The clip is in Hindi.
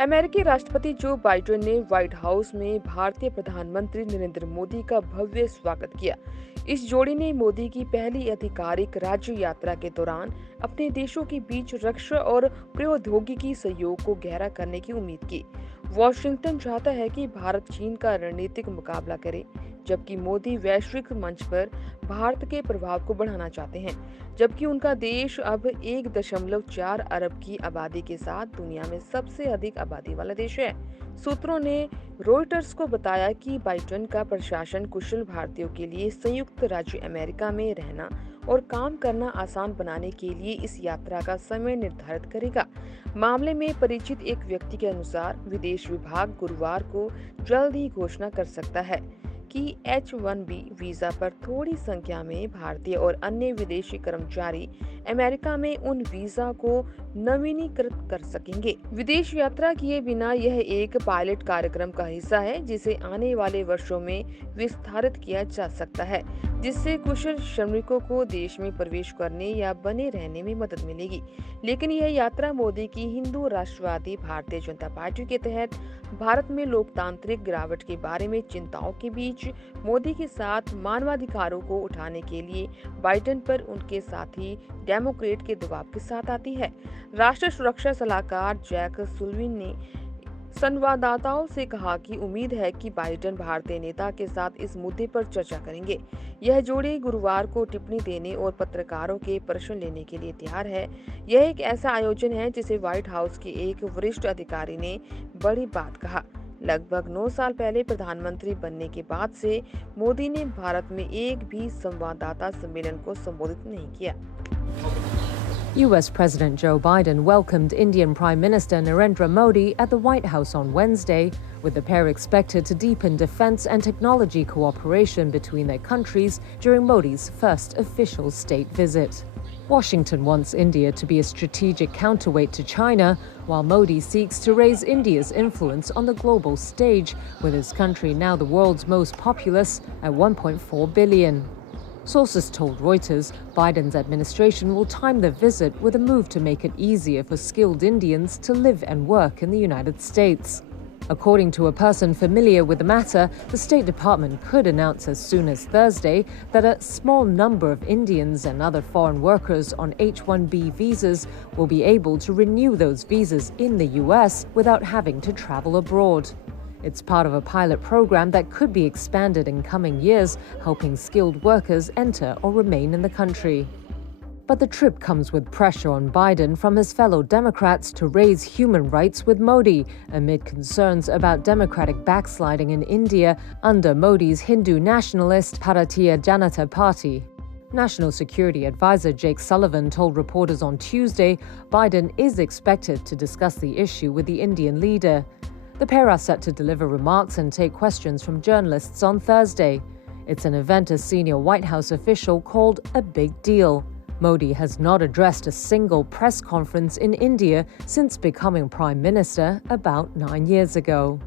अमेरिकी राष्ट्रपति जो बाइडेन ने व्हाइट हाउस में भारतीय प्रधानमंत्री नरेंद्र मोदी का भव्य स्वागत किया। इस जोड़ी ने मोदी की पहली आधिकारिक राज्य यात्रा के दौरान अपने देशों के बीच रक्षा और प्रौद्योगिकी सहयोग को गहरा करने की उम्मीद की। वॉशिंगटन चाहता है कि भारत चीन का रणनीतिक मुकाबला करे, जबकि मोदी वैश्विक मंच पर भारत के प्रभाव को बढ़ाना चाहते हैं। जबकि उनका देश अब 1.4 अरब की आबादी के साथ दुनिया में सबसे अधिक आबादी वाला देश है। सूत्रों ने रॉयटर्स को बताया कि बाइडेन का प्रशासन कुशल भारतीयों के लिए संयुक्त राज्य अमेरिका में रहना और काम करना आसान बनाने के लिए इस यात्रा का समय निर्धारित करेगा। मामले में परिचित एक व्यक्ति के अनुसार विदेश विभाग गुरुवार को जल्द ही घोषणा कर सकता है कि H-1B वीजा पर थोड़ी संख्या में भारतीय और अन्य विदेशी कर्मचारी अमेरिका में उन वीजा को नवीनीकृत कर सकेंगे। विदेश यात्रा किए बिना यह एक पायलट कार्यक्रम का हिस्सा है, जिसे आने वाले वर्षों में विस्तारित किया जा सकता है, जिससे कुशल श्रमिकों को देश में प्रवेश करने या बने रहने में मदद मिलेगी। लेकिन यह यात्रा मोदी की हिंदू राष्ट्रवादी भारतीय जनता पार्टी के तहत भारत में लोकतांत्रिक गिरावट के बारे में चिंताओं के बीच मोदी के साथ मानवाधिकारों को उठाने के लिए बाइडेन पर उनके साथी डेमोक्रेट के दबाव के साथ आती है। राष्ट्रीय सुरक्षा सलाहकार जैक सुलिवान ने संवाददाताओं से कहा कि उम्मीद है कि बाइडेन भारतीय नेता के साथ इस मुद्दे पर चर्चा करेंगे। यह जोड़ी गुरुवार को टिप्पणी देने और पत्रकारों के प्रश्न लेने के लिए तैयार है। यह एक ऐसा आयोजन है जिसे व्हाइट हाउस के एक वरिष्ठ अधिकारी ने बड़ी बात कहा। लगभग 9 साल पहले प्रधानमंत्री बनने के बाद से मोदी ने भारत में एक भी संवाददाता सम्मेलन को संबोधित नहीं किया। US President Joe Biden welcomed Indian Prime Minister Narendra Modi at the White House on Wednesday, with the pair expected to deepen defense and technology cooperation between their countries during Modi's first official state visit. Washington wants India to be a strategic counterweight to China, while Modi seeks to raise India's influence on the global stage, with his country now the world's most populous at 1.4 billion. Sources told Reuters Biden's administration will time the visit with a move to make it easier for skilled Indians to live and work in the United States. According to a person familiar with the matter, the State Department could announce as soon as Thursday that a small number of Indians and other foreign workers on H-1B visas will be able to renew those visas in the US without having to travel abroad. It's part of a pilot program that could be expanded in coming years, helping skilled workers enter or remain in the country. But the trip comes with pressure on Biden from his fellow Democrats to raise human rights with Modi, amid concerns about democratic backsliding in India under Modi's Hindu nationalist Bharatiya Janata Party. National Security Advisor Jake Sullivan told reporters on Tuesday Biden is expected to discuss the issue with the Indian leader. The pair are set to deliver remarks and take questions from journalists on Thursday. It's an event a senior White House official called a big deal. Modi has not addressed a single press conference in India since becoming Prime Minister about 9 years ago.